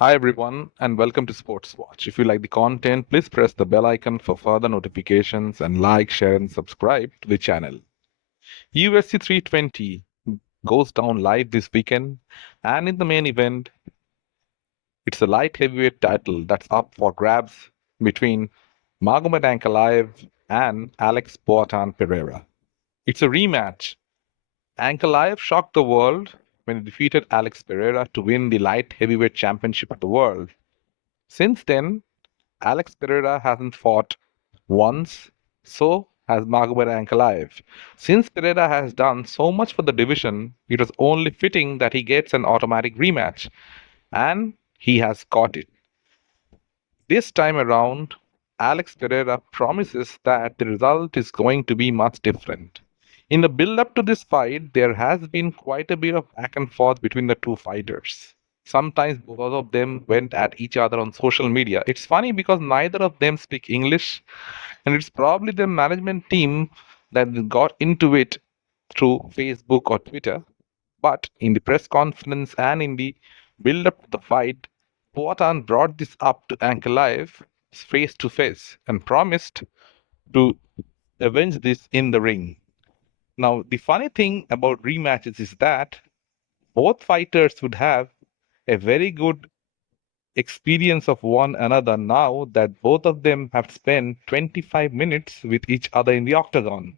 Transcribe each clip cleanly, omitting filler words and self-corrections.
Hi everyone and welcome to Sports Watch. If you like the content, please press the bell icon for further notifications and like, share and subscribe to the channel. UFC 320 goes down live this weekend and in the main event, it's a light heavyweight title that's up for grabs between Magomed Ankalaev and Alex Poatan Pereira. It's a rematch. Ankalaev shocked the world when he defeated Alex Pereira to win the light heavyweight championship of the world. Since then, Alex Pereira hasn't fought once, so has Magomed Ankalaev. Since Pereira has done so much for the division, it was only fitting that he gets an automatic rematch, and he has got it. This time around, Alex Pereira promises that the result is going to be much different. In the build up to this fight, there has been quite a bit of back and forth between the two fighters. Sometimes both of them went at each other on social media. It's funny because neither of them speak English, and it's probably the management team that got into it through Facebook or Twitter. But in the press conference and in the build up to the fight, Poatan brought this up to Ankalaev face to face and promised to avenge this in the ring. Now, the funny thing about rematches is that both fighters would have a very good experience of one another now that both of them have spent 25 minutes with each other in the octagon.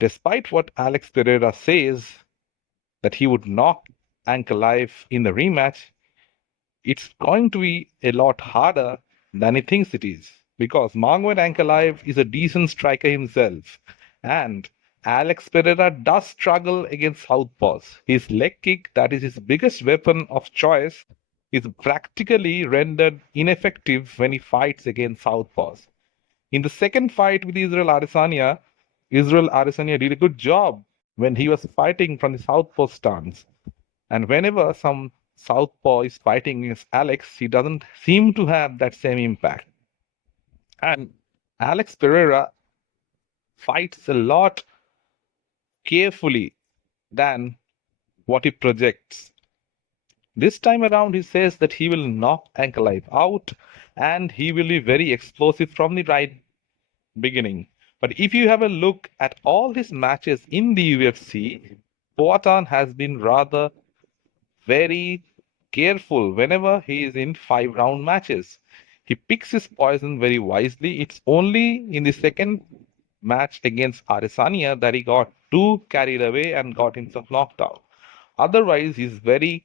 Despite what Alex Pereira says that he would knock Ankalaev in the rematch, it's going to be a lot harder than he thinks it is because Magomed Ankalaev is a decent striker himself, and Alex Pereira does struggle against southpaws. His leg kick, that is his biggest weapon of choice, is practically rendered ineffective when he fights against southpaws. In the second fight with Israel Adesanya did a good job when he was fighting from the southpaw stance. And whenever some southpaw is fighting against Alex, he doesn't seem to have that same impact. And Alex Pereira fights a lot carefully than what he projects. This time around, he says that he will knock Ankalaev out and he will be very explosive from the right beginning. But if you have a look at all his matches in the UFC, Poatan has been rather very careful whenever he is in 5 round matches. He picks his poison very wisely. It's only in the second match against Adesanya that he got too carried away and got himself knocked out. Otherwise, he's very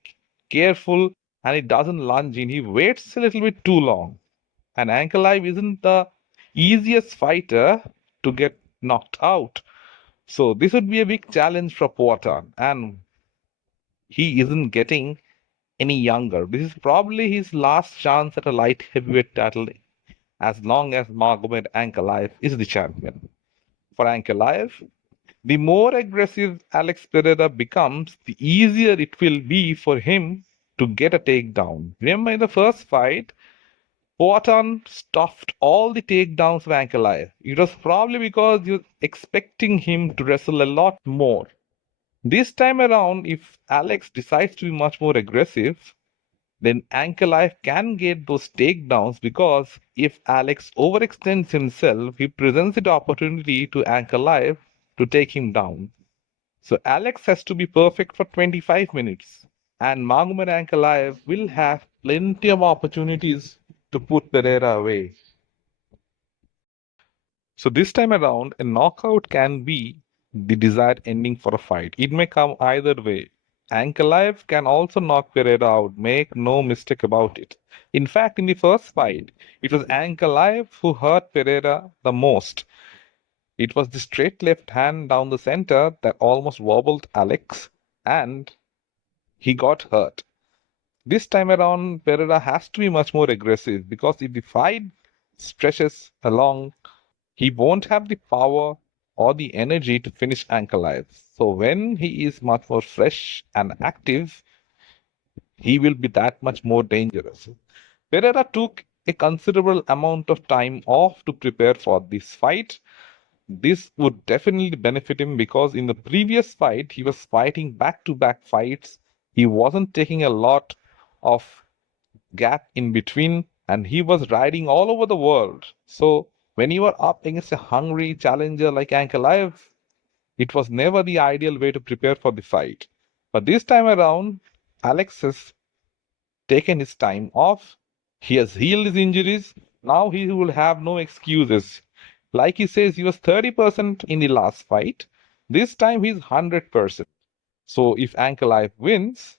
careful and he doesn't lunge in. He waits a little bit too long. And Ankalaev isn't the easiest fighter to get knocked out. So this would be a big challenge for Poatan. And he isn't getting any younger. This is probably his last chance at a light heavyweight title as long as Magomed Ankalaev is the champion. For Ankalaev, the more aggressive Alex Pereira becomes, the easier it will be for him to get a takedown. Remember in the first fight, Poatan stuffed all the takedowns of Ankalaev. It was probably because you were expecting him to wrestle a lot more. This time around, if Alex decides to be much more aggressive, then Ankalaev can get those takedowns because if Alex overextends himself, he presents the opportunity to Ankalaev to take him down. So Alex has to be perfect for 25 minutes, and Magomed Ankalaev will have plenty of opportunities to put Pereira away. So this time around, a knockout can be the desired ending for a fight. It may come either way. Ankalaev can also knock Pereira out, make no mistake about it. In fact, in the first fight, it was Ankalaev who hurt Pereira the most. It was the straight left hand down the center that almost wobbled Alex, and he got hurt. This time around, Pereira has to be much more aggressive because if the fight stretches along, he won't have the power or the energy to finish Ankalaev. So when he is much more fresh and active, he will be that much more dangerous. Pereira took a considerable amount of time off to prepare for this fight. This would definitely benefit him because in the previous fight, he was fighting back to back fights. He wasn't taking a lot of gap in between, and he was riding all over the world. So when you are up against a hungry challenger like Ankalaev, it was never the ideal way to prepare for the fight. But this time around, Alex has taken his time off. He has healed his injuries. Now he will have no excuses. Like he says, he was 30% in the last fight. This time he's 100%. So if Ankalaev wins,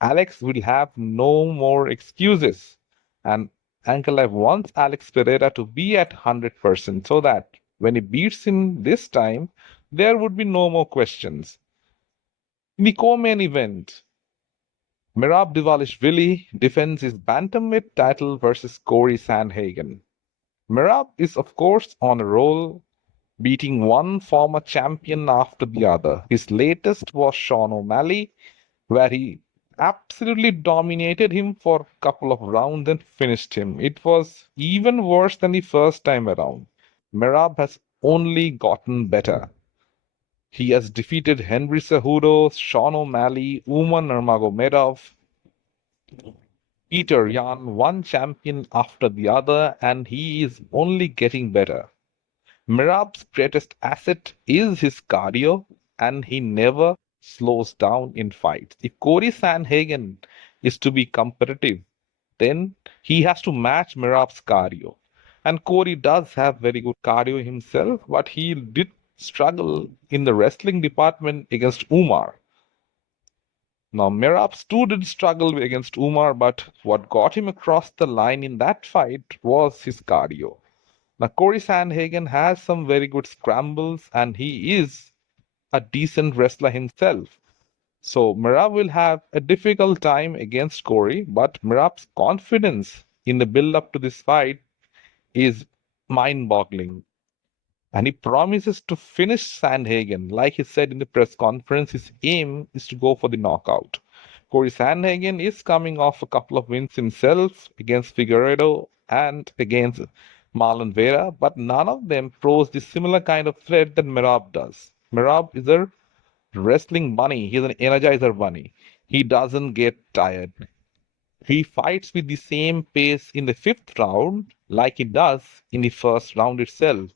Alex will have no more excuses. And Ankalaev wants Alex Pereira to be at 100% so that when he beats him this time, there would be no more questions. In the co-main event, Merab Dvalishvili defends his bantamweight title versus Cory Sandhagen. Merab is, of course, on a roll, beating one former champion after the other. His latest was Sean O'Malley, where he absolutely dominated him for a couple of rounds and finished him. It was even worse than the first time around. Merab has only gotten better. He has defeated Henry Cejudo, Sean O'Malley, Umar Nurmagomedov, Peter Yan, one champion after the other, and he is only getting better. Merab's greatest asset is his cardio, and he never slows down in fights. If Cory Sandhagen is to be competitive, then he has to match Merab's cardio. And Cory does have very good cardio himself, but he did struggle in the wrestling department against Umar. Now, Merab too did struggle against Umar, but what got him across the line in that fight was his cardio. Now, Cory Sandhagen has some very good scrambles, and he is a decent wrestler himself. So, Merab will have a difficult time against Cory, but Merab's confidence in the build up to this fight is mind boggling. And he promises to finish Sandhagen. Like he said in the press conference, his aim is to go for the knockout. Cory Sandhagen is coming off a couple of wins himself against Figueiredo and against Marlon Vera, but none of them pose the similar kind of threat that Merab does. Merab is a wrestling bunny. He's an energizer bunny. He doesn't get tired. He fights with the same pace in the fifth round like he does in the first round itself.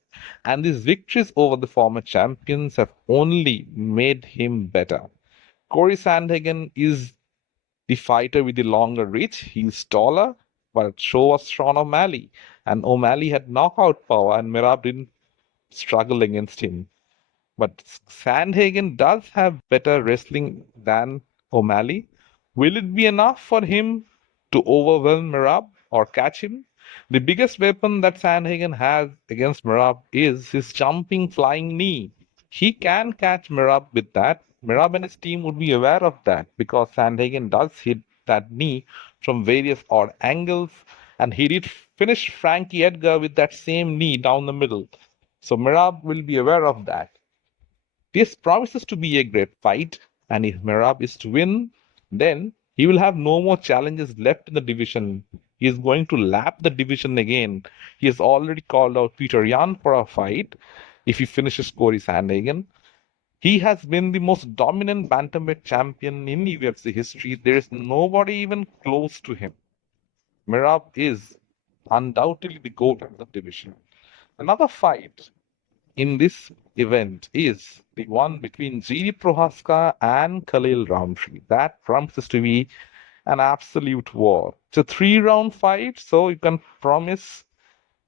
And these victories over the former champions have only made him better. Cory Sandhagen is the fighter with the longer reach. He's taller, but so was Sean O'Malley. And O'Malley had knockout power, and Merab didn't struggle against him. But Sandhagen does have better wrestling than O'Malley. Will it be enough for him to overwhelm Merab or catch him? The biggest weapon that Sandhagen has against Merab is his jumping flying knee. He can catch Merab with that. Merab and his team would be aware of that because Sandhagen does hit that knee from various odd angles, and he did finish Frankie Edgar with that same knee down the middle. So Merab will be aware of that. This promises to be a great fight, and if Merab is to win, then he will have no more challenges left in the division. He is going to lap the division again. He has already called out Peter Yan for a fight if he finishes Cory Sandhagen. He has been the most dominant bantamweight champion in UFC history. There is nobody even close to him. Merab is undoubtedly the GOAT of the division. Another fight in this event is the one between Giri Prohaska and Khalil Roundtree. That promises to be an absolute war. It's a 3-round fight, so you can promise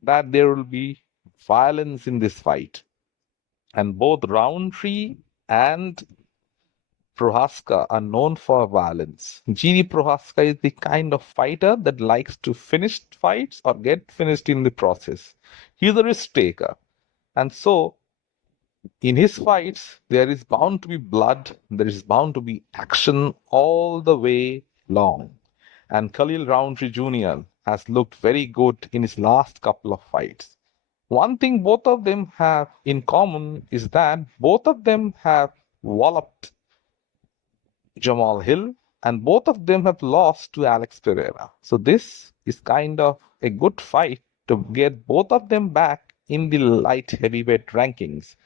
that there will be violence in this fight. And both Roundtree and Prohaska are known for violence. Giri Prohaska is the kind of fighter that likes to finish fights or get finished in the process. He's a risk taker. And so in his fights, there is bound to be blood, there is bound to be action all the way long. And Khalil Roundtree Jr. has looked very good in his last couple of fights. One thing both of them have in common is that both of them have walloped Jamal Hill, and both of them have lost to Alex Pereira. So this is kind of a good fight to get both of them back in the light heavyweight rankings.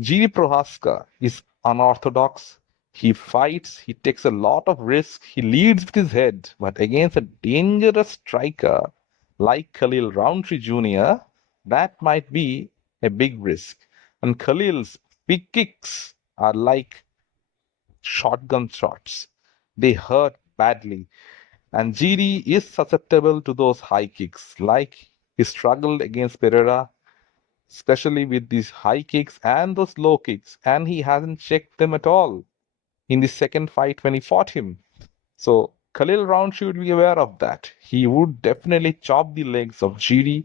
Giri Prohaska is unorthodox. He fights, he takes a lot of risk, he leads with his head, but against a dangerous striker like Khalil Roundtree Jr., that might be a big risk. And Khalil's big kicks are like shotgun shots. They hurt badly. And GD is susceptible to those high kicks, like he struggled against Pereira, especially with these high kicks and those low kicks, and he hasn't checked them at all in the second fight when he fought him. So Khalil Round should be aware of that. He would definitely chop the legs of GD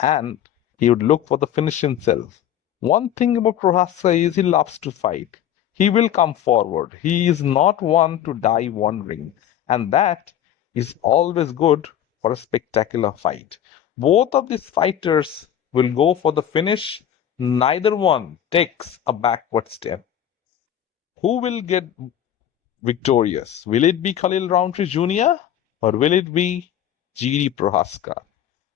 and he would look for the finish himself. One thing about Prohaska is he loves to fight. He will come forward. He is not one to die wandering. And that is always good for a spectacular fight. Both of these fighters will go for the finish. Neither one takes a backward step. Who will get victorious? Will it be Khalil Roundtree Jr. or will it be GD Prohaska?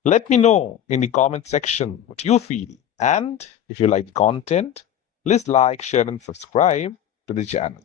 Let me know in the comment section what you feel. And if you like the content, please like, share, and subscribe to the channel.